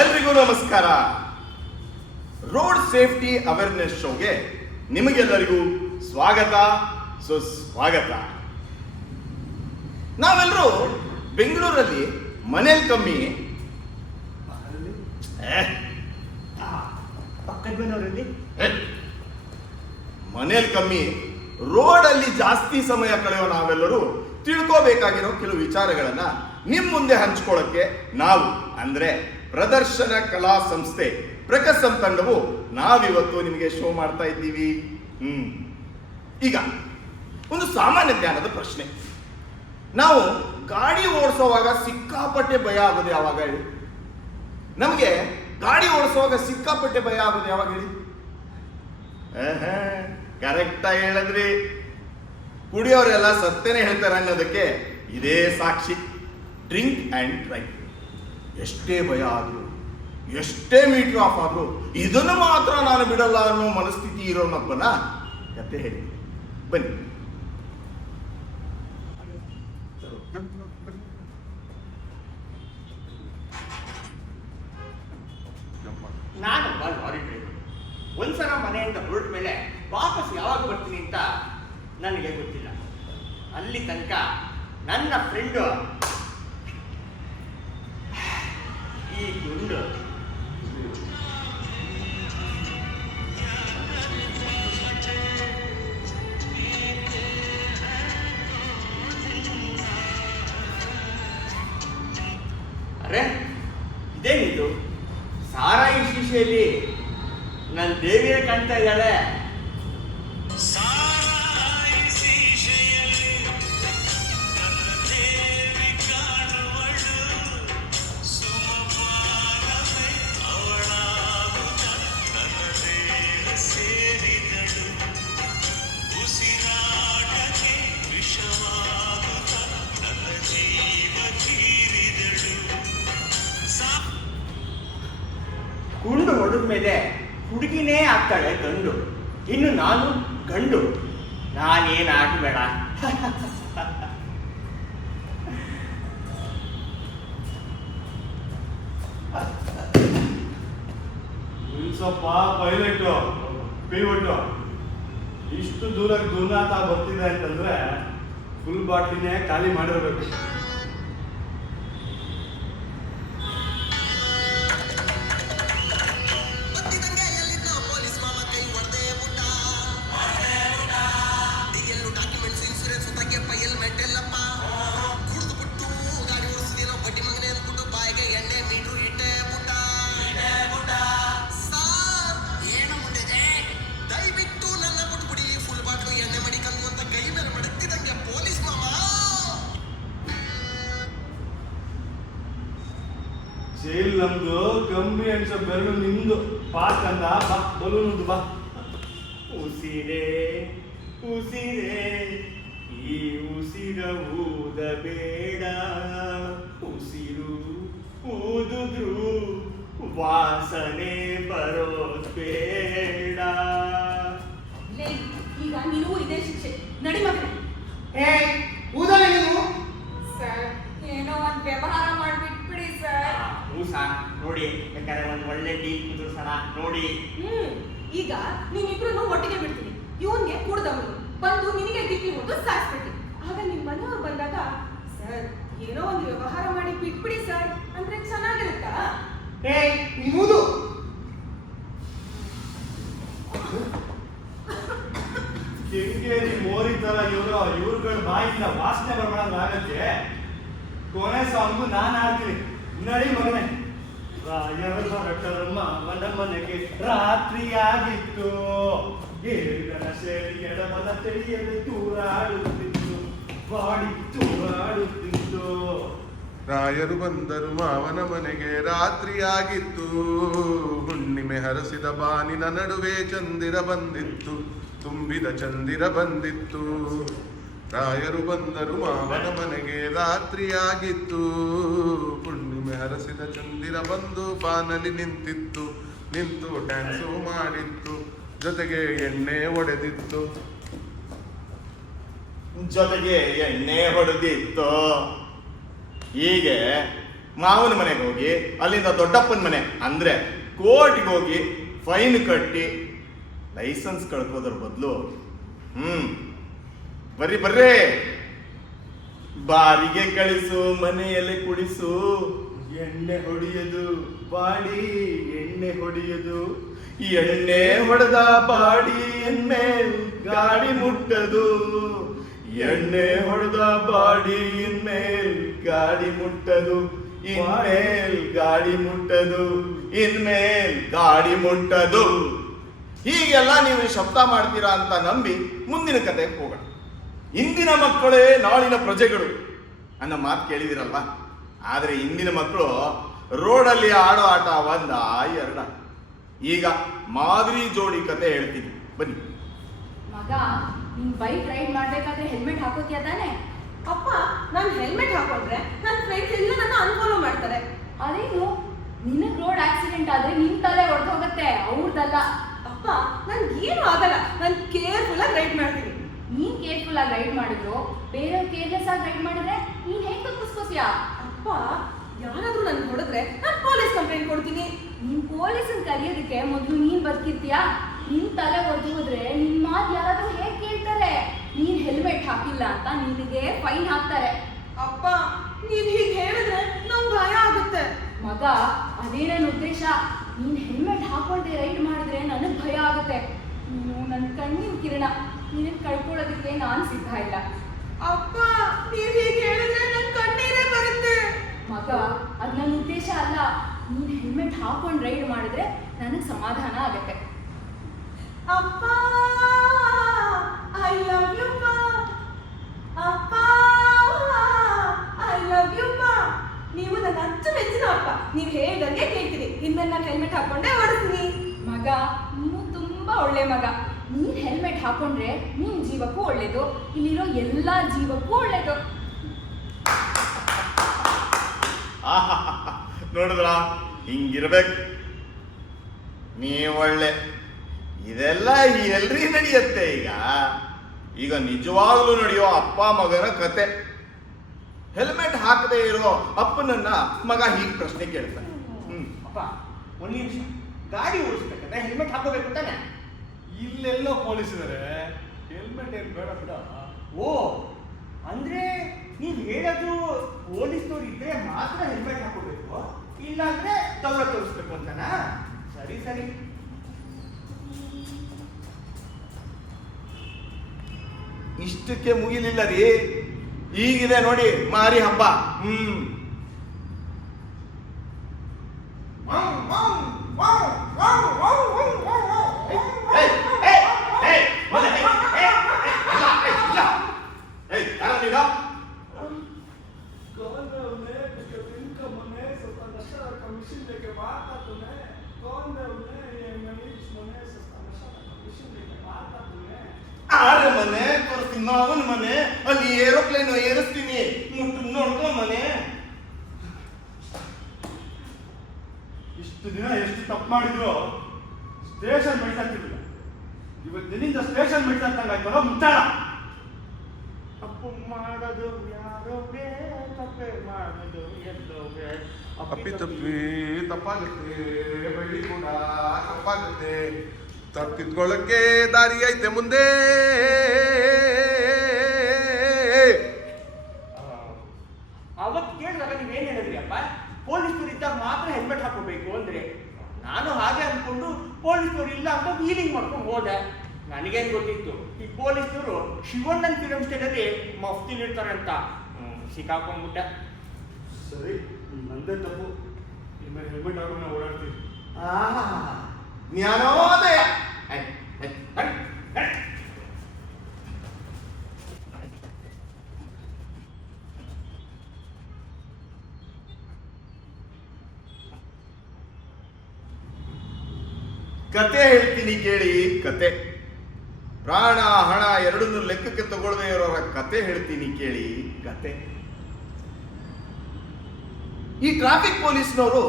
ಎಲ್ರಿಗೂ ನಮಸ್ಕಾರ. Road safety awareness ಶೋಗೆ ನಿಮಗೆಲ್ಲರಿಗೂ ಸ್ವಾಗತ, ಸುಸ್ವಾಗತ. ನಾವೆಲ್ಲರೂ ಬೆಂಗಳೂರಲ್ಲಿ ಮನೇಲಿ ಕಮ್ಮಿ, ಮನೇಲಿ ಕಮ್ಮಿ, ರೋಡಲ್ಲಿ ಜಾಸ್ತಿ ಸಮಯ ಕಳೆಯೋ ನಾವೆಲ್ಲರೂ ತಿಳ್ಕೋಬೇಕಾಗಿರೋ ಕೆಲವು ವಿಚಾರಗಳನ್ನ ನಿಮ್ ಮುಂದೆ ಹಂಚ್ಕೊಳ್ಳೋಕೆ ನಾವು ಅಂದ್ರೆ ಪ್ರದರ್ಶನ ಕಲಾ ಸಂಸ್ಥೆ ಪ್ರಕಸಂ ತಂಡವು ನಾವಿವತ್ತು ನಿಮಗೆ ಶೋ ಮಾಡ್ತಾ ಇದ್ದೀವಿ. ಈಗ ಒಂದು ಸಾಮಾನ್ಯ ಜ್ಞಾನದ ಪ್ರಶ್ನೆ. ನಾವು ಗಾಡಿ ಓಡಿಸೋವಾಗ ಸಿಕ್ಕಾಪಟ್ಟೆ ಭಯ ಆಗೋದು ಯಾವಾಗ ಹೇಳಿ? ನಮಗೆ ಗಾಡಿ ಓಡಿಸುವಾಗ ಸಿಕ್ಕಾಪಟ್ಟೆ ಭಯ ಆಗೋದು ಯಾವಾಗ ಹೇಳಿ? ಕರೆಕ್ಟಾಗಿ ಹೇಳಿದ್ರಿ. ಕುಡಿಯೋರೆಲ್ಲ ಸತ್ತೇನೆ ಹೇಳ್ತಾರೆ ಅನ್ನೋದಕ್ಕೆ ಇದೇ ಸಾಕ್ಷಿ. Drink and drive. ಎಷ್ಟೇ ಭಯ ಆದರೂ, ಎಷ್ಟೇ ಮೀಟರ್ ಆಫ್ ಆದರೂ ಇದನ್ನು ಮಾತ್ರ ನಾನು ಬಿಡಲ್ಲ ಅನ್ನೋ ಮನಸ್ಥಿತಿ ಇರೋನೊಬ್ಬನ ಕತೆ ಹೇಳಿ ಬನ್ನಿ. ನಾನೊಬ್ಬ ಲಾರಿ ಡ್ರೈವರ್. ಒಂದ್ಸಲ ಮನೆಯಿಂದ ಹೊರಟ ಮೇಲೆ ವಾಪಸ್ ಯಾವಾಗ ಬರ್ತೀನಿ ಅಂತ ನನಗೆ ಗೊತ್ತಿಲ್ಲ. ಅಲ್ಲಿ ತನಕ ನನ್ನ ಫ್ರೆಂಡು ಈ ಗುಂಡು ಅರೆ ಇದೇನಿದು? ಸಾರಾಯಿ ಶೀಶೆಯಲ್ಲಿ ನನ್ನ ದೇವಿಯೇ ಕಾಣ್ತಾ ಇದ್ದಾಳೆ. ಗುಂಡು ಹೊಡೆದ ಮೇಲೆ ಹುಡುಗಿನೇ ಆಗ್ತಾಳೆ ಗಂಡು. ಇನ್ನು ನಾನು ಗಂಡು, ನಾನೇನು ಆಗಬೇಡ. ಸ್ವಲ್ಪ ಪೈಲಟ್ ಪಿವಟ್ಟು ಇಷ್ಟು ದೂರಕ್ಕೆ ದುರ್ನಾಥ ಬರ್ತಿದೆ ಅಂತಂದ್ರೆ ಫುಲ್ ಬಾಟ್ಲಿನೇ ಖಾಲಿ ಮಾಡಿರ್ಬೇಕು. ಜೈಲ್ ನಮ್ದು ಕಮ್ಮಿ ಅನ್ಸೋ ಬೆರಳು ನಿಂದು ಪಾಕ್ ಅಂದ ಬಾ ಬಲೂನುದು ಬಾ. ಉಸಿರೇ ಉಸಿರೇ ಈ ಉಸಿರ ಊದಬೇಡ, ಉಸಿರು ಊದುದ್ರು ವಾಸನೆ ಬರೋದ್ ಬೇಡ. ಈಗ ನೀನು ಇದೇ ಶಿಕ್ಷೆ ನಡಿ ಮಗನೇ. ಊದಲ್ಲ ನೀನು? ಸರ್ ಏನೋ ಒಂದು ವ್ಯವಹಾರ ಮಾಡ್ಬಿಟ್ಬಿಡಿ ಸರ್. ನೋಡಿ, ಬೇಕಾದ್ರೆ ಒಂದು ಒಳ್ಳೆ ಡೀಲ್ ಕುದುರ್ಸೋಣ ನೋಡಿ. ಈಗ ನೀವಿಬ್ರು ಒಟ್ಟಿಗೆ ಬಿಡ್ತೀನಿ. ಇವನ್ಗೆ ಕೂಡ್ದವನು ಬಂದು ನಿನಗೆ ದಿಕ್ಕಿ ಹೊತ್ತು ಸಾಯಿಸ್ಬಿಟ್ಟು ಆಗ ನಿಮ್ಮ ಮನೆಯವ್ರು ಬಂದಾಗ ಸರ್ ಏನೋ ಒಂದು ವ್ಯವಹಾರ ಮಾಡಿ ಬಿಟ್ಬಿಡಿ ಸರ್ ಅಂದ್ರೆ ಚೆನ್ನಾಗಿರುತ್ತಾ? ನಿಮ್ಮದು ಕೆಂಗೇರಿ ಮೋರಿ ತರ ಇವ್ರುಗಳ ಬಾಯಿಂದ ವಾಸನೆ ಬರ್ಬಾರ್ದಾಗತ್ತೆ. ಕೊನೆ ಸಾಂಗು ನಾನು ಆಡ್ತೀನಿ, ನಡಿ ಮಗನೇ. ರಾಯರಮ್ಮ ಅವನ ಮನೆಗೆ ರಾತ್ರಿಯಾಗಿತ್ತು, ಏರಿದನ ಸೇರಿ ಎಡಬಲ ತಿಳಿಯದೆ ತೂರಾಡುತ್ತಿತ್ತು, ಬಾಡಿ ತೂರಾಡುತ್ತಿತ್ತು. ರಾಯರು ಬಂದರು ಮಾವನ ಮನೆಗೆ ರಾತ್ರಿಯಾಗಿತ್ತು, ಹುಣ್ಣಿಮೆ ಹರಸಿದ ಬಾನಿನ ನಡುವೆ ಚಂದಿರ ಬಂದಿತ್ತು, ತುಂಬಿದ ಚಂದಿರ ಬಂದಿತ್ತು. ರಾಯರು ಬಂದರು ಮಾವನ ಮನೆಗೆ ರಾತ್ರಿಯಾಗಿತ್ತು, ಹುಣ್ಣಿಮೆ ಹರಸಿದ ಚಂದಿರ ಬಂದು ಬಾನಲ್ಲಿ ನಿಂತಿತ್ತು, ನಿಂತು ಡ್ಯಾನ್ಸು ಮಾಡಿತ್ತು, ಜೊತೆಗೆ ಎಣ್ಣೆ ಒಡೆದಿತ್ತು. ಜೊತೆಗೆ ಎಣ್ಣೆ ಹೊಡೆದಿತ್ತು. ಹೀಗೆ ಮಾವನ ಮನೆಗೆ ಹೋಗಿ ಅಲ್ಲಿಂದ ದೊಡ್ಡಪ್ಪನ ಮನೆ ಅಂದ್ರೆ ಕೋರ್ಟ್ಗೆ ಹೋಗಿ ಫೈನ್ ಕಟ್ಟಿ ಲೈಸೆನ್ಸ್ ಕಳ್ಕೋದ್ರ ಬದಲು ಬರ್ರಿ ಬರ್ರಿ ಬಾರಿಗೆ ಕಳಿಸು ಮನೆಯಲ್ಲಿ ಕುಡಿಸು ಎಣ್ಣೆ ಹೊಡೆಯದು ಬಾಡಿ ಎಣ್ಣೆ ಹೊಡೆಯದು ಎಣ್ಣೆ ಹೊಡೆದ ಬಾಡಿ ಇನ್ಮೇಲ್ ಗಾಡಿ ಮುಟ್ಟದು ಎಣ್ಣೆ ಹೊಡೆದ ಬಾಡಿ ಇನ್ಮೇಲ್ ಗಾಡಿ ಮುಟ್ಟದು ಇನ್ಮೇಲ್ ಗಾಡಿ ಮುಟ್ಟದು ಇನ್ಮೇಲ್ ಗಾಡಿ ಮುಟ್ಟದು. ಹೀಗೆಲ್ಲ ನೀವು ಶಬ್ದ ಮಾಡ್ತೀರಾ ಅಂತ ನಂಬಿ ಮುಂದಿನ ಕಥೆಗೆ ಹೋಗೋಣ. ಇಂದಿನ ಮಕ್ಕಳೇ ನಾಳಿನ ಪ್ರಜೆಗಳು ಅನ್ನೋ ಮಾತು ಕೇಳಿದಿರಲ್ವಾ? ಆದ್ರೆ ಇಂದಿನ ಮಕ್ಕಳು ರೋಡಲ್ಲಿ ಆಡೋ ಆಟ ಒಂದ ಎರಡ. ಈಗ ಮಾದರಿ ಜೋಡಿ ಕತೆ ಹೇಳ್ತೀನಿ, ಬನ್ನಿ. ಮಗ, ನೀನ್ ಬೈಕ್ ರೈಡ್ ಮಾಡ್ಬೇಕಾದ್ರೆ ಹೆಲ್ಮೆಟ್ ಹಾಕೋತಿಯ ತಾನೆ? ಅಪ್ಪ, ನಾನು ಹೆಲ್ಮೆಟ್ ಹಾಕೊಂಡ್ರೆ ನನ್ನ ಫ್ರೆಂಡ್ಸ್ ಎಲ್ಲ ನನ್ನ ಅನ್ಫಾಲೋ ಮಾಡ್ತಾರೆ. ಅದೇನು, ನಿನಗ್ ರೋಡ್ ಆಕ್ಸಿಡೆಂಟ್ ಆದ್ರೆ ನಿನ್ ತಲೆ ಹೊಡೆದು ಹೋಗುತ್ತೆ, ಅವ್ರದಲ್ಲ. ಅಪ್ಪ, ನನ್ಗೇನು ಆಗಲ್ಲ, ನಾನು ಕೇರ್ಫುಲ್ ಆಗಿ ರೈಡ್ ಮಾಡ್ತೀನಿ. ನೀನ್ ಕೇರ್ಫುಲ್ ಆಗಿ ರೈಡ್ ಮಾಡಿದ್ರು ಬೇರೆಯವ್ರು ಕೇರ್ಲೆಸ್ ಆಗಿ ರೈಡ್ ಮಾಡಿದ್ರೆ ನೀನ್ ಹೇಗ್ ತಪ್ಪಿಸ್ಕೋತೀಯ? ಅಪ್ಪ, ಯಾರಾದ್ರೂ ನನ್ ಹೊಡೆದ್ರೆ ನಾನು ಪೊಲೀಸ್ ಕಂಪ್ಲೇಂಟ್ ಕೊಡ್ತೀನಿ. ನೀನ್ ಪೊಲೀಸನ್ ಕರೆಯೋದಕ್ಕೆ ಮೊದ್ಲು ನೀನ್ ಬದುಕಿರ್ತೀಯಾ? ನಿನ್ ತಲೆ ಹೊಡೆದು ಹೋದ್ರೆ ನಿನ್ ಮಾತು ಯಾರಾದ್ರೂ ಹೇಗ್ ಕೇಳ್ತಾರೆ? ನೀನ್ ಹೆಲ್ಮೆಟ್ ಹಾಕಿಲ್ಲ ಅಂತ ನಿನಗೆ ಫೈನ್ ಹಾಕ್ತಾರೆ. ಅಪ್ಪ, ನೀವ್ ಹೀಗೆ ಹೇಳಿದ್ರೆ ನಂಗೆ ಭಯ ಆಗುತ್ತೆ. ಮಗ, ಅದೇ ನನ್ನ ಉದ್ದೇಶ. ನೀನ್ ಹೆಲ್ಮೆಟ್ ಹಾಕೊಳ್ದೆ ರೈಡ್ ಮಾಡಿದ್ರೆ ನನಗ್ ಭಯ ಆಗುತ್ತೆ. ನೀನು ನನ್ನ ಕಣ್ಣಿನ ಕಿರಣ, ನಿನಗೆ ಕಳ್ಕೊಳ್ಳೋದಕ್ಕೆ ನಾನು ಸಿದ್ಧ ಇಲ್ಲ. ಅಪ್ಪ, ನೀವ್ ಹೀಗೆ ಹೇಳಿದ್ರೆ ನನ್ ಕಣ್ಣೀರೇ ಬರುತ್ತೆ. ಮಗ, ಅದ್ ನನ್ನ ಉದ್ದೇಶ ಅಲ್ಲ. ನೀನ್ ಹೆಲ್ಮೆಟ್ ಹಾಕೊಂಡು ರೈಡ್ ಮಾಡಿದ್ರೆ ನನಗೆ ಸಮಾಧಾನ ಆಗತ್ತೆ. ಅಪ್ಪ, ಐ ಲವ್ ಯು ಪಾ. ಅಪ್ಪ, ಐ ಲವ್ ಯು ಪಾ. ನೀವು ನನ್ನ ಅಚ್ಚುಮೆಚ್ಚಿನ ಅಪ್ಪ. ನೀವು ಹೇಳ್ದಂಗೆ ಕೇಳ್ತೀನಿ. ಇನ್ಮೇಲೆ ನಾನು ಹೆಲ್ಮೆಟ್ ಹಾಕೊಂಡೇ ಓಡಿಸ್ತೀನಿ. ಮಗ, ನೀನು ತುಂಬಾ ಒಳ್ಳೆ ಮಗ. ನೀನ್ ಹೆಲ್ಮೆಟ್ ಹಾಕೊಂಡ್ರೆ ನಿನ್ ಜೀವಕ್ಕೂ ಒಳ್ಳೇದು, ಇಲ್ಲಿರೋ ಎಲ್ಲಾ ಜೀವಕ್ಕೂ ಒಳ್ಳೇದು. ನೋಡಿದ್ರ, ಹಿಂಗಿರ್ಬೇಕು. ನೀವೊಳ್ಳೆ. ಇದೆಲ್ಲ ಎಲ್ರಿ ನಡೆಯುತ್ತೆ. ಈಗ ನಿಜವಾಗ್ಲೂ ನಡೆಯೋ ಅಪ್ಪ ಮಗನ ಕತೆ. ಹೆಲ್ಮೆಟ್ ಹಾಕದೇ ಇರೋ ಅಪ್ಪನನ್ನ ಮಗ ಹೀಗೆ ಪ್ರಶ್ನೆ ಕೇಳ್ತಾನೆ. ಅಪ್ಪ, ಒಂದ್ ನಿಮಿಷ, ಗಾಡಿ ಓಡಿಸ್ಬೇಕಂದ್ರೆ ಹೆಲ್ಮೆಟ್ ಹಾಕೋಬೇಕು ತಾನೆ? ಇಲ್ಲೆಲ್ಲೋ ಪೊಲೀಸ್ ಇದಾರೆ, ಹೆಲ್ಮೆಟ್ ಏನ್ ಬೇಡ ಬಿಡ. ಓ, ಅಂದ್ರೆ ನೀವ್ ಹೇಳೋದು ಪೊಲೀಸ್ನವ್ರು ಇದ್ರೆ ಮಾತ್ರ ಹೆಲ್ಮೆಟ್ ಹಾಕೋಬೇಕು, ಇಲ್ಲಾಂದ್ರೆ ದೌಡ ತೋರಿಸ್ಬೇಕು ಅಂತನಾ? ಸರಿ ಸರಿ. ಇಷ್ಟಕ್ಕೆ ಮುಗಿಲಿಲ್ಲ ರೀ. ಈಗಿದೆ ನೋಡಿ ಮಾರಿ ಹಬ್ಬ. ಆರೆ ಮನೆ ತೋರಿಸ್ತೀನಿ, ಮಾವನ ಮನೆ, ಅಲ್ಲಿ ಏರೋಪ್ಲೇನ್ ಏರಿಸ್ತೀನಿ, ಮುಟ್ಟು ನೋಡ್ಕೊ ಮನೆ. ಇಷ್ಟು ದಿನ ಎಷ್ಟು ತಪ್ಪು ಮಾಡಿದ್ರು ಸ್ಟೇಷನ್ ಮೆಟ್ಟಾಗ್ತಿರ್ಲಿಲ್ಲ. ಇವತ್ತು ದಿನಿಂದ ಸ್ಟೇಷನ್ ಮೆಟ್ಟಾಗ್ತಂಗಾಯ್ತಲ್ಲ ಮುಟ್ಟಾಳ. ತಪ್ಪು ಮಾಡೋದು ಯಾರೋಗೆ, ತಪ್ಪೆ ಮಾಡೋದು ಎಲ್ಲೋಗೆ. ಅಪ್ಪಿ ತಪ್ಪಿ ತಪ್ಪಾಗುತ್ತೆ, ಬೆಳ್ಳಿ ಕೂಡ ತಪ್ಪಾಗುತ್ತೆ. ತಪ್ಪಿದ್ಕೊಳ್ಳಕ್ಕೆ ದಾರಿ ಐತೆ ಮುಂದೆ. ಅವತ್ತು ಕೇಳಿದಾಗ ನೀವೇನ್ ಹೇಳಿದ್ರಿ ಅಪ್ಪ? ಪೊಲೀಸರು ಇದ್ದಾಗ ಮಾತ್ರ ಹೆಲ್ಮೆಟ್ ಹಾಕೋಬೇಕು ಅಂದ್ರೆ ನಾನು ಹಾಗೆ ಅನ್ಕೊಂಡು ಪೊಲೀಸರು ಇಲ್ಲ ಅಂತ ವೀಲಿಂಗ್ ಮಾಡ್ಕೊಂಡು ಹೋದೆ. ನನಗೇನ್ ಗೊತ್ತಿತ್ತು ಈ ಪೊಲೀಸರು ಶಿವಣ್ಣನ್ ಫಿಲಂ ಸ್ಟೇಡಲ್ಲಿ ಮಫ್ತಿಲ್ ಇರ್ತಾರೆ ಅಂತ. ಸಿಕ್ಕಾಕೊಂಡ್ಬಿಟ್ಟೆ. ಸರಿ, ನಂದೇ ತಪ್ಪು. ಇನ್ಮೇಲೆ ಹೆಲ್ಮೆಟ್ ಹಾಕೊಂಡು ಓಡಾಡ್ತೀವಿ. ಜ್ಞಾನೋದಯ. ಕತೆ ಹೇಳ್ತೀನಿ ಕೇಳಿ. ಕತೆ ಪ್ರಾಣ ಹಣ ಎರಡನ್ನೂ ಲೆಕ್ಕಕ್ಕೆ ತಗೊಳ್ಳದೆ ಇರೋರ ಕತೆ ಹೇಳ್ತೀನಿ ಕೇಳಿ. ಕತೆ. ಈ ಟ್ರಾಫಿಕ್ ಪೊಲೀಸ್ನವರು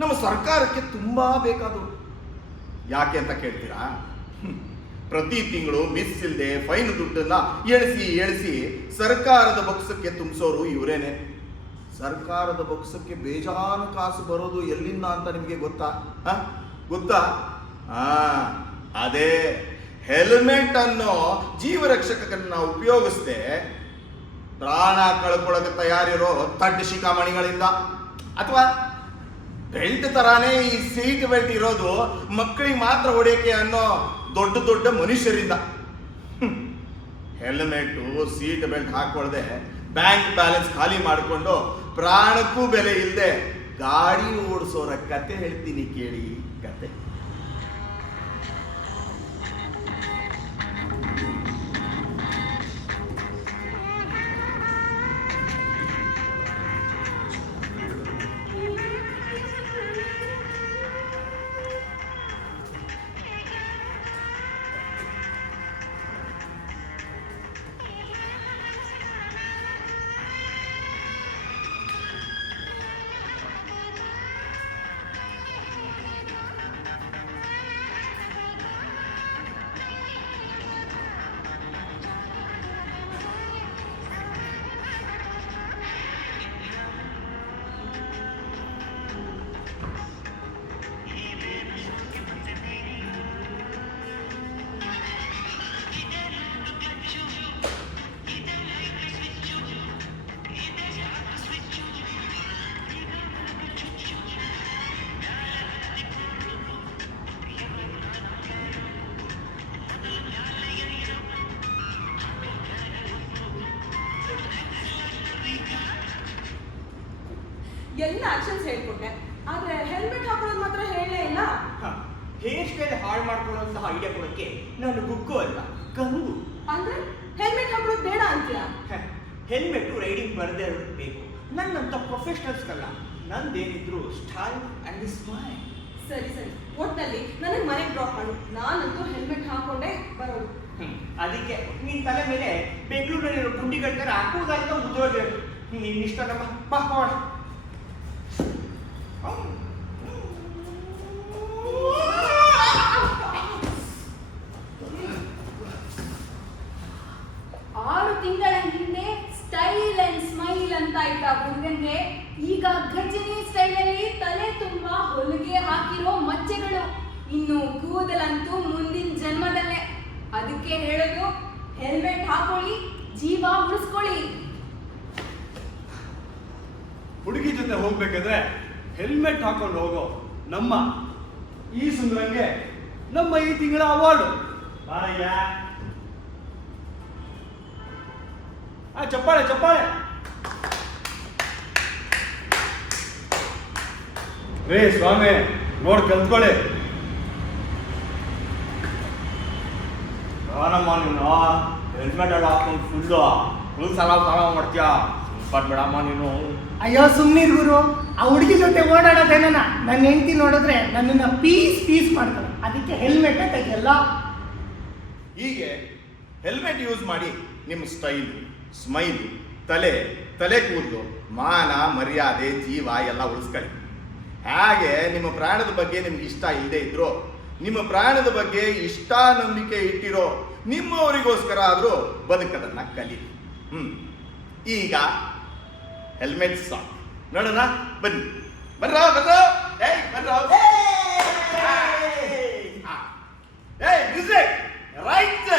ನಮ್ಮ ಸರ್ಕಾರಕ್ಕೆ ತುಂಬಾ ಬೇಕಾದವರು. ಯಾಕೆ ಅಂತ ಕೇಳ್ತೀರಾ? ಪ್ರತಿ ತಿಂಗಳು ಮಿಸ್ ಇಲ್ಲದೆ ಫೈನ್ ದುಡ್ಡನ್ನ ಎಳಿಸಿ ಸರ್ಕಾರದ ಬೊಕ್ಸಕ್ಕೆ ತುಂಬಿಸೋರು ಇವರೇನೆ. ಸರ್ಕಾರದ ಬೊಕ್ಸಕ್ಕೆ ಬೇಜಾನು ಕಾಸು ಬರೋದು ಎಲ್ಲಿಂದ ಅಂತ ನಿಮಗೆ ಗೊತ್ತಾ? ಗೊತ್ತಾ? ಅದೇ ಹೆಲ್ಮೆಟ್ ಅನ್ನೋ ಜೀವರಕ್ಷಕನ್ನ ಉಪಯೋಗಿಸದೆ ಪ್ರಾಣ ಕಳ್ಕೊಳ್ಳೋಕೆ ತಯಾರಿರೋ ತಡ್ಡು ಶಿಖಾಮಣಿಗಳಿಂದ, ಅಥವಾ ಬೆಲ್ಟ್ ತರಾನೇ ಈ ಸೀಟ್ ಬೆಲ್ಟ್ ಇರೋದು ಮಕ್ಕಳಿಗೆ ಮಾತ್ರ ಹೊಡೆಯಕ್ಕೆ ಅನ್ನೋ ದೊಡ್ಡ ದೊಡ್ಡ ಮನುಷ್ಯರಿಂದ. ಹೆಲ್ಮೆಟ್ಟು ಸೀಟ್ ಬೆಲ್ಟ್ ಹಾಕೊಳ್ದೆ ಬ್ಯಾಂಕ್ ಬ್ಯಾಲೆನ್ಸ್ ಖಾಲಿ ಮಾಡಿಕೊಂಡು ಪ್ರಾಣಕ್ಕೂ ಬೆಲೆ ಇಲ್ಲದೆ ಗಾಡಿ ಓಡಿಸೋರ ಕತೆ ಹೇಳ್ತೀನಿ ಕೇಳಿ. ಕತೆ ಎಲ್ಲ ಆಕ್ಷನ್ಸ್ ಹೇಳ್ಕೊಟ್ಟೆ, ಆದ್ರೆ ಹೆಲ್ಮೆಟ್ ಹಾಕೊಳ್ಳೋದು ಮಾತ್ರ ಹೇಳಲೇ ಇಲ್ಲ. ಹೇರ್ ಸ್ಟೈಲ್ ಹಾಳು ಮಾಡ್ಕೊಳ್ಳೋಂತಹ ಐಡಿಯಾ ಕೊಡೋಕ್ಕೆ ನಾನು ಗುಗ್ಗು ಅಲ್ಲ, ಗಂಗು. ಅಂದ್ರೆ ಹೆಲ್ಮೆಟ್ ಹಾಕೊಳ್ಳೋದು ಬೇಡ ಅಂತೀಯಾ? ಹೆಲ್ಮೆಟ್ ರೈಡಿಂಗ್ ಬರದೇ ಬೇಕು, ನನ್ನಂತ ಪ್ರೊಫೆಷನಲ್ಸ್ಗಲ್ಲ. ನಂದೇನಿದ್ರು ಸ್ಟೈಲ್ ಅಂಡ್ ಸ್ಮೈಲ್. ಸರಿ ಸರಿ, ಒಟ್ಟಲ್ಲಿ ನನಗೆ ಮನೆಗೆ ಡ್ರಾಪ್ ಮಾಡು, ನಾನಂತೂ ಹೆಲ್ಮೆಟ್ ಹಾಕೊಂಡೇ ಬರೋದು. ಅದಕ್ಕೆ ನಿನ್ ತಲೆ ಮೇಲೆ ಬೆಂಗಳೂರಿನಲ್ಲಿರೋ ಗುಂಡಿಗಳ ತರ ಕೂದಲೆಲ್ಲ ಉದ್ಯೋಗ. ನೀನ್ ಇಷ್ಟ ನಮ್ಮ ಮಾಡೋಣ. ತಿಂಗಳ ಹಿಂದೆ ಸ್ಟೈಲ್ ಅಂಡ್ ಸ್ಮೈಲ್ ಅಂತ ಇದ್ದ ಹುಡುಗನ್ಗೆ ಈಗ ಗಜನಿ ಸ್ಟೈಲ್ ಅಲ್ಲಿ ತಲೆ ತುಂಬಾ ಹೊಲಿಗೆ ಹಾಕಿರೋ ಮಚ್ಚೆಗಳು. ಇನ್ನು ಕೂದಲಂತೂ ಮುಂದಿನ ಜನ್ಮದಲ್ಲೇ. ಅದಕ್ಕೆ ಹೇಳೋದು, ಹೆಲ್ಮೆಟ್ ಹಾಕೊಳ್ಳಿ, ಜೀವ ಉಳಿಸ್ಕೊಳ್ಳಿ. ಹುಡುಗಿ ಜೊತೆ ಹೋಗ್ಬೇಕಾದ್ರೆ ಹೆಲ್ಮೆಟ್ ಹಾಕೊಂಡು ಹೋಗೋ ನಮ್ಮ ಈ ಸುಂದರಂಗೆ ನಮ್ಮ ಈ ತಿಂಗಳ ಅವಾರ್ಡ್. ಚಪ್ಪಾಳೆ ಚಪ್ಪಾಳೆ. ರೇ ಸ್ವಾಮಿ, ನೋಡ್ ಕಲ್ತ್ಕೊಳ್ಳಿ. ನಾನಮ್ಮ ನೀನು ಹೆಲ್ಮೆಟ್ ಎಲ್ಲ ಹಾಕೊಂಡು ಫುಲ್ ಸಲ ಮಾಡ್ತೀಯ. ಬಿಡಮ್ಮ ನೀನು. ಅಯ್ಯೋ ಸುಮ್ಮನಿರ್ ಗುರು, ಆ ಹುಡುಗಿ ಜೊತೆ ಓಡಾಡೋದೇನ ನನ್ನ ಹೆಂಡತಿ ನೋಡಿದ್ರೆ ನನ್ನನ್ನು ಪೀಸ್ ಮಾಡ್ತಾಳೆ. ಅದಕ್ಕೆ ಹೆಲ್ಮೆಟ್ ತೆಗೆಯಲ್ಲ. ಹೀಗೆ ಹೆಲ್ಮೆಟ್ ಯೂಸ್ ಮಾಡಿ ನಿಮ್ಮ ಸ್ಟೈಲು, ಸ್ಮೈಲು, ತಲೆ ಕೂದಲು, ಮಾನ ಮರ್ಯಾದೆ, ಜೀವ ಎಲ್ಲ ಉಳಿಸ್ಕೊಳ್ಳಿ. ಹಾಗೆ ನಿಮ್ಮ ಪ್ರಾಣದ ಬಗ್ಗೆ ನಿಮ್ಗೆ ಇಷ್ಟ ಇಲ್ಲದೆ ಇದ್ರು, ನಿಮ್ಮ ಪ್ರಾಣದ ಬಗ್ಗೆ ಇಷ್ಟ ನಂಬಿಕೆ ಇಟ್ಟಿರೋ ನಿಮ್ಮವರಿಗೋಸ್ಕರ ಆದರೂ ಬದುಕದನ್ನ ಕಲಿ. ಈಗ ಹೆಲ್ಮೆಟ್ ಸಾಕು, ನೋಡೋಣ ಬನ್ನಿ. ಬರ್ರೋ ಮ್ಯೂಸಿಕ್ ರೈಟ್.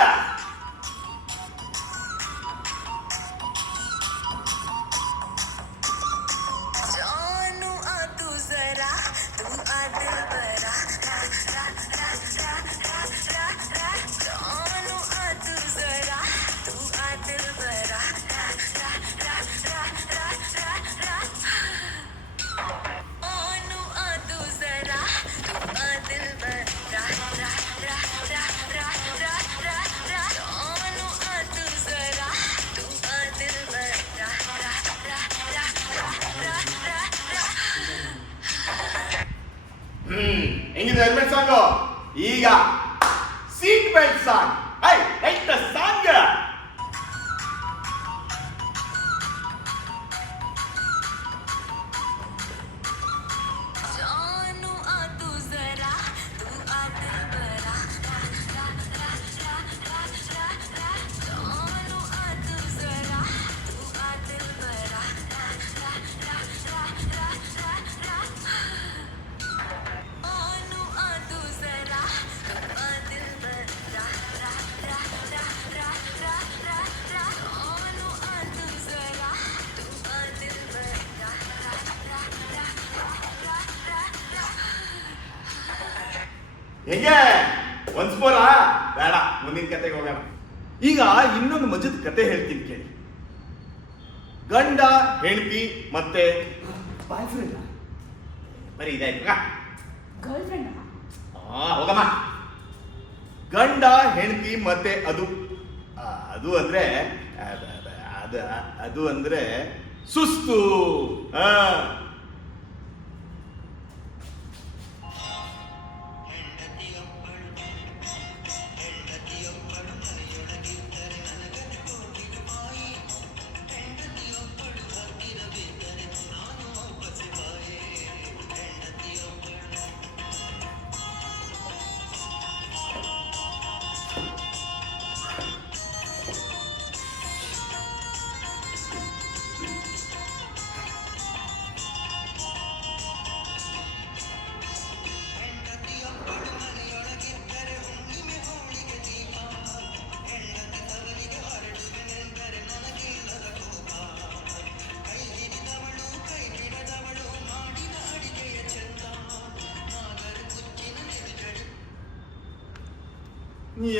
ಹೇಗೆ ಒನ್ಸ್ ಮೋರಾ? ಬೇಡ, ಮುಂದಿನ ಕತೆಗೆ ಹೋಗೋಣ. ಈಗ ಇನ್ನೊಂದು ಮಜದ ಕತೆ ಹೇಳ್ತೀನಿ ಕೇಳಿ. ಗಂಡ ಹೆಂಡತಿ ಮತ್ತೆ ಬಾಯ್ ಫ್ರೆಂಡ್ ಬರೀ ಇದಾಯ್ತು. ಗರ್ಲ್ ಫ್ರೆಂಡ್ ಹೋಗಮ್ಮ. ಗಂಡ ಹೆಂಡತಿ ಮತ್ತೆ ಅದು ಅಂದ್ರೆ ಅದು ಅಂದ್ರೆ ಸುಸ್ತು.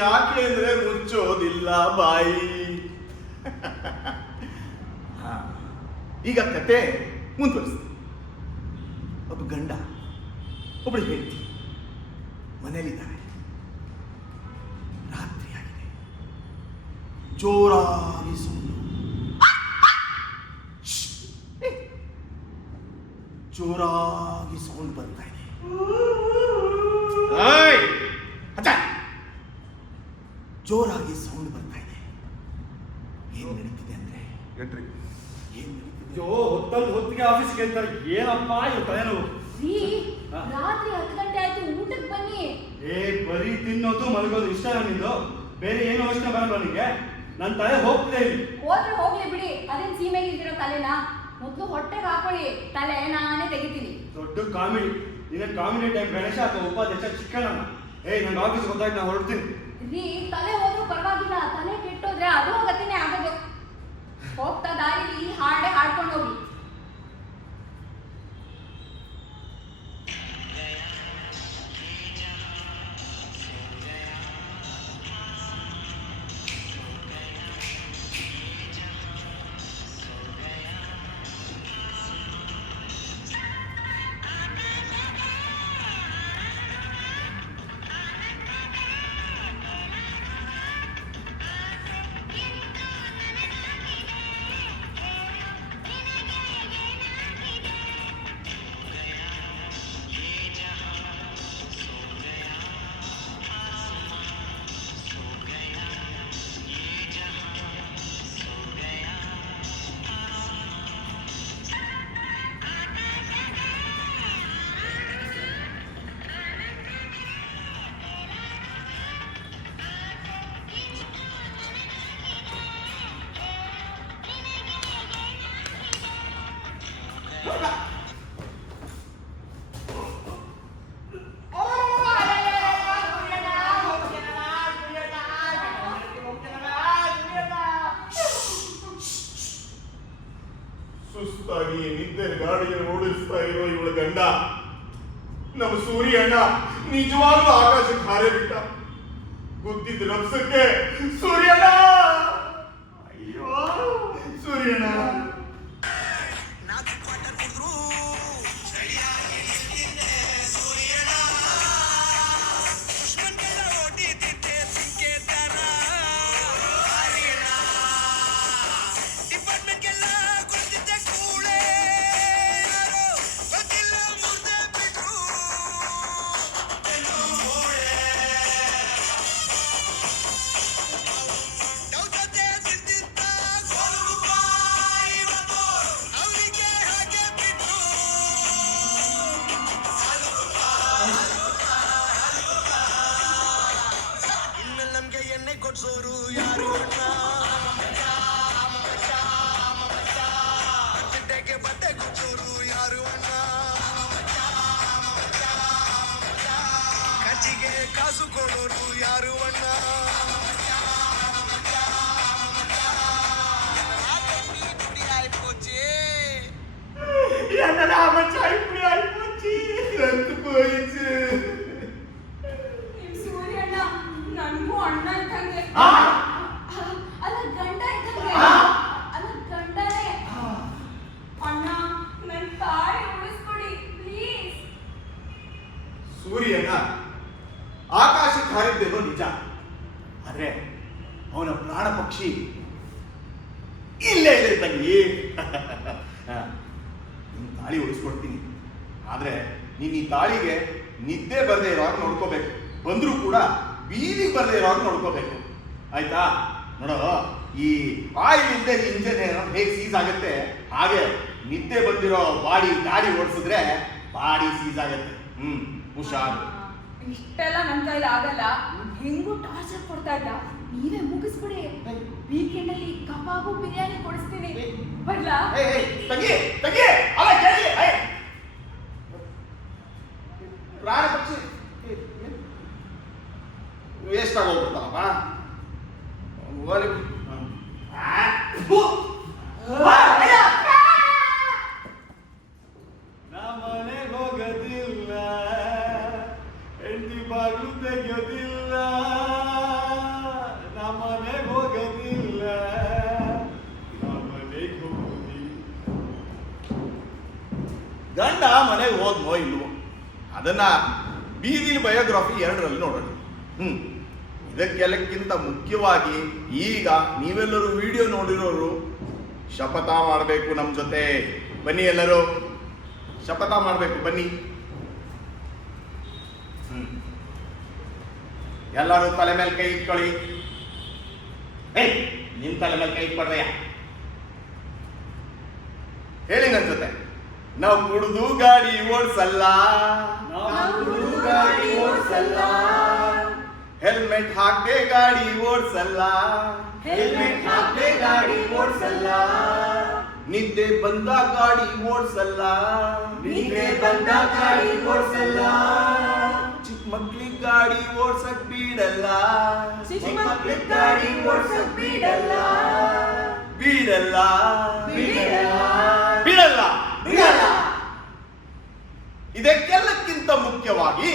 ಯಾಕೆ ಅಂದ್ರೆ ಮುಚ್ಚೋದಿಲ್ಲ ಬಾಯಿ. ಈಗ ಕತೆ ಮುಂದುವರಿಸ್ತೀನಿ. ಒಬ್ಬ ಗಂಡ ಒಬ್ಬಳು ಹೆಂಡತಿ ಮನೇಲಿದ್ದಾರೆ. ರಾತ್ರಿ ಆಗಿದೆ. ಜೋರಾಗಿ ಸೌಂಡು, ಜೋರಾಗಿ ಸೌಂಡ್ ಬರ್ತಾ ಇದೆ. ಜೋರಾಗಿ ಸೌಂಡ್ ಬರ್ತಾ ಇದೆ. ಏನ್ ನಡೀತಿದೆ ಅಂದ್ರೆ ಎಂಟ್ರಿ. ಏನ್ ನಡೀತಿದೆ? ಅಯ್ಯೋ, ಹೊತ್ತಿಗೆ ಆಫೀಸ್ಗೆ ಅಂತ ಏನಪ್ಪ ಇವ್ ತಲೆನೋವು. ರೀ, ಹಾ. ರಾತ್ರಿ 10 ಗಂಟೆ ಆಯ್ತು, ಊಟಕ್ಕೆ ಬನ್ನಿ. ಬರೀ ತಿನ್ನೋದು ಮಲಗೋದು ಇಷ್ಟ ನಿಂದು? ಬೇರೆ ಏನು ಯೋಚನೆ ಬರಲ್ಲ ನಿಂಗೆ? ನನ್ನ ತಲೆ ಹೋಗ್ತಿದೆ ಇಲ್ಲಿ. ಹೋದ್ರೆ ಹೋಗ್ಲಿ ಬಿಡಿ, ಅದೇನ್ ಸೀಮೆಗೆ ಇಲ್ದಿರೋ ತಲೆನಾ? ಮೊದ್ಲು ಹೊಟ್ಟೆಗೆ ಹಾಕೊಳ್ಳಿ, ತಲೆ ನಾನೇ ತೆಗಿತೀನಿ. ದೊಡ್ಡ ಕಾಮಿಡಿ. ನಿನ್ನ ಕಾಮಿಡಿ ಟೈಮ್ ಗಣೇಶ ಅಥವಾ ಉಪಾಧ್ಯಕ್ಷ ಚಿಕ್ಕಣ್ಣ. ನನ್ನ ಆಫೀಸ್ ಗೊತ್ತಾಗಿ ನಾನು ಹೊರಡ್ತೀನಿ. ರೀ, ತಲೆ ಹೋದ್ರೂ ಪರವಾಗಿಲ್ಲ, ತಲೆ ಕೆಟ್ಟೋದ್ರೆ ಅದು ಗತಿನೇ ಆಗೋದು. ಹೋಗ್ತಾ ದಾರಿಲಿ ಹಾಡೇ ಹಾಡ್ಕೊಂಡು ಹೋಗಿ. ಸುಸ್ತಾಗಿ ನಿದ್ದೆ ಗಾಡಿಯನ್ನು ಓಡಿಸ್ತಾ ಇರೋ ಇವಳ ಗಂಡ ನಮ್ಮ ಸೂರ್ಯ ಅಣ್ಣ ನಿಜವಾಗ್ಲೂ ಆಕಾಶಕ್ಕೆ ಹಾರೇ ಬಿಟ್ಟ. ಗೊತ್ತಿದ್ದ ರಭಸಕ್ಕೆ ಸೂರ್ಯಣ್ಣ, ಅಯ್ಯೋ ಸೂರ್ಯಣ್ಣ. ಕೊಡ್ಸೋರು ಯಾರು ಅಣ್ಣ, ಬಟ್ಟೆ ಕೊಡ್ಸೋರು ಯಾರು ಅಣ್ಣ, ಖರ್ಚಿಗೆ ಕಾಸು ಕೊಡೋರು ಯಾರು ಅಣ್ಣ, ಅಲ್ಲ ಗಂಡ ಇದ್ದಂಗೆ ಅಲ್ಲ ಗಂಡನೇ ಅಣ್ಣ ನನ್ ತಾಳಿ ಉಳಿಸ್ಕೊಡಿ ಪ್ಲೀಸ್. ಸೂರ್ಯನ ಆಕಾಶಕ್ಕೆ ಹಾರಿದ್ದೇನೋ ನಿಜ, ಆದ್ರೆ ಅವನ ಪ್ರಾಣ ಪಕ್ಷಿ ಇಲ್ಲೇ ಇದೆ ತಂಗಿ. ನಿನ್ ತಾಳಿ ಉಳಿಸ್ಕೊಡ್ತೀನಿ, ಆದ್ರೆ ನೀನ್ ಈ ತಾಳಿಗೆ ನಿದ್ದೆ ಬರದೇ ಇರೋವಾಗ ನೋಡ್ಕೋಬೇಕು, ಬಂದ್ರೂ ಕೂಡ ಬೀದಿಗೆ ಬರದೇ ಇರೋವಾಗ ನೋಡ್ಕೋಬೇಕು, ಆಯ್ತಾ? ನೋಡೋ, ಈ ಆಯಿಲ್ ಇಲ್ಲದೆ ಇಂಜನ್ ಹೇಗೆ ಸೀಸ್ ಆಗುತ್ತೆ, ಹಾಗೆ ನಿದ್ದೆ ಬಂದಿರೋ ಗಾಡಿ ಓಡಿಸಿದ್ರೆ ಬಾಡಿ ಸೀಸ್ ಆಗುತ್ತೆ. ಹುಷಾರು. ಇಷ್ಟೆಲ್ಲ ನನ್ ಕೈಲಿ ಆಗಲ್ಲ. ಹೆಂಗೂ ಟಾರ್ಚರ್ ಕೊಡ್ತಾ ಇದ್ದ, ನೀವೇ ಮುಗಿಸ್ಬಿಡಿ. ವೀಕೆಂಡ್ ಅಲ್ಲಿ ಕಬಾಬು ಬಿರಿಯಾನಿ ಕೊಡಿಸ್ತೀನಿ. ಬರ್ಲಾ? ತಂಗಿ ತಂಗಿ ಅಲ್ಲ ಕೇಳಿ, ಪ್ರಾಣ ಪಕ್ಷಿ ವೇಸ್ಟ್ ಆಗೋಗ್ಬಿಡ್ತಾನಪ್ಪ. ನಮ್ಮನೆಗೆ ಹೋಗೋದಿಲ್ಲ, ಹೆಂಡತಿ ಬಾಗಿಲು ತೆಗೆಯೋದಿಲ್ಲ, ನಮ್ಮನೆಗೆ ಹೋಗೋದಿಲ್ಲ, ನಮ್ಮನೆಗೆ ಹೋಗೋದಿಲ್ಲ. ಗಂಡ ಮನೆಗೆ ಹೋದ್ನೋ ಇಲ್ವೋ ಅದನ್ನ ಬೀದಿಲಿ ಬಯೋಗ್ರಫಿ 2ರಲ್ಲಿ ನೋಡೋಣ. ಇದಕ್ಕೆಲ್ಲಕ್ಕಿಂತ ಮುಖ್ಯವಾಗಿ ಈಗ ನೀವೆಲ್ಲರೂ ವಿಡಿಯೋ ನೋಡಿರೋರು ಶಪಥ ಮಾಡಬೇಕು ನಮ್ಮ ಜೊತೆ. ಬನ್ನಿ ಎಲ್ಲರೂ ಶಪಥ ಮಾಡಬೇಕು, ಬನ್ನಿ. ಎಲ್ಲರೂ ತಲೆ ಮೇಲೆ ಕೈ ಇಟ್ಕೊಳ್ಳಿ. ನಿಮ್ ತಲೆ ಮೇಲೆ ಕೈ ಇಟ್ಕೊಡ್ರಯ್ಯ. ಹೇಳಿ ನನ್ನ ಜೊತೆ. ನಾವು ಕುಡಿದು ಗಾಡಿ ಓಡಿಸಲ್ಲ, ಹೆಲ್ಮೆಟ್ ಹಾಕದೆ ಗಾಡಿ ಓಡಿಸಲ್ಲ, ನಿದ್ದೆ ಬಂದ ಗಾಡಿ ಓಡಿಸಲ್ಲ, ಚಿಕ್ಕ ಮಕ್ಳಿಗೆ ಗಾಡಿ ಓಡ್ಸಕ್ ಬಿಡಲ್ಲ, ಬಿಡಲ್ಲ ಬಿಡಲ್ಲ. ಇದಕ್ಕೆಲ್ಲಕ್ಕಿಂತ ಮುಖ್ಯವಾಗಿ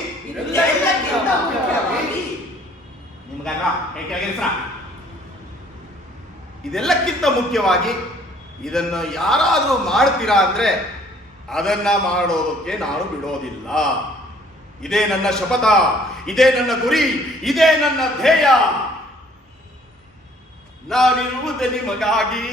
ಇದೆಲ್ಲಕ್ಕಿಂತ ಮುಖ್ಯವಾಗಿ ಇದನ್ನ ಯಾರಾದ್ರೂ ಮಾಡ್ತೀರಾ ಅಂದ್ರೆ ಅದನ್ನ ಮಾಡೋದಕ್ಕೆ ನಾನು ಬಿಡೋದಿಲ್ಲ. ಇದೇ ನನ್ನ ಶಪಥ, ಇದೇ ನನ್ನ ಗುರಿ, ಇದೇ ನನ್ನ ಧ್ಯೇಯ. ನಾನಿರುವುದೇ ನಿಮಗಾಗಿ.